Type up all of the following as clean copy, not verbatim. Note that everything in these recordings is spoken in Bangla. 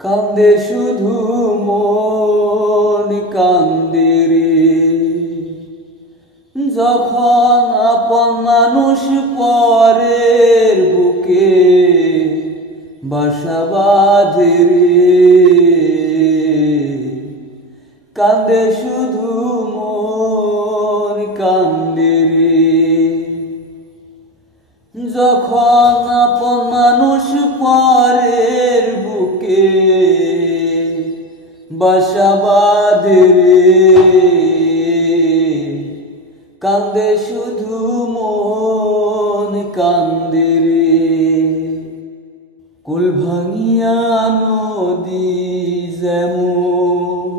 কান্দে শুধু মন কান্দে রে, যখন আপন মানুষ পরের বুকে বাসা বাঁধে রে। কান্দে শুধু মন কান্দে রে, যখন আপন মানুষ পরের বুকে বাসা বাঁধে রে। কান্দে শুধু মন কান্দে রে। কুল ভাঙিয়া নদী যেমন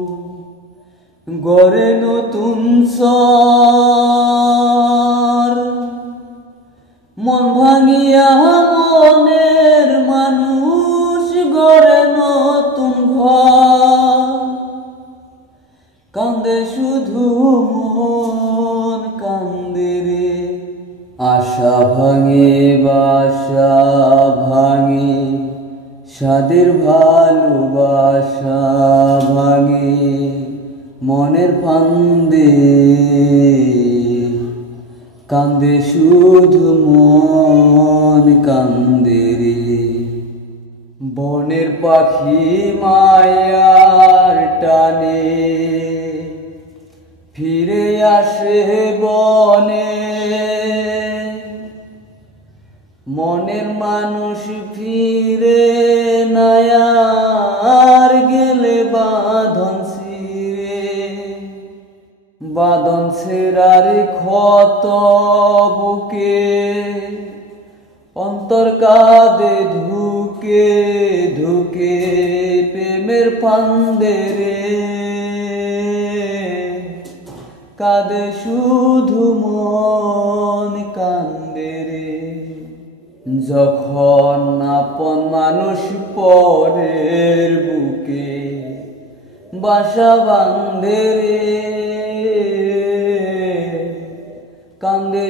গড়ে নতুন চর, মন ভাঙিয়া মনের মানুষ গড়ে নতুন ঘর। কান্দে শুধু মন কান্দে রে, আশা ভাঙে বাসা ভাঙে, সাদের ভালোবাসা ভাঙে মনের ফান্দে। কান্দে শুধু মন কান্দে রে। বনের পাখি মায়ার টানে ফিরে আসে বনে, মনের মানুষ ফিরে নায়ার গেলে বাঁধন ছিঁড়ে। বাঁধন ছেঁড়ার ক্ষত বুকে অন্তর কাঁদে ধুকে ধুকে প্রেমের ফান্দে রে। কাঁদে শুধু মন কান্দে রে, যখন আপন মানুষ পরের বুকে বাসা বাঁধে রে। কান্দে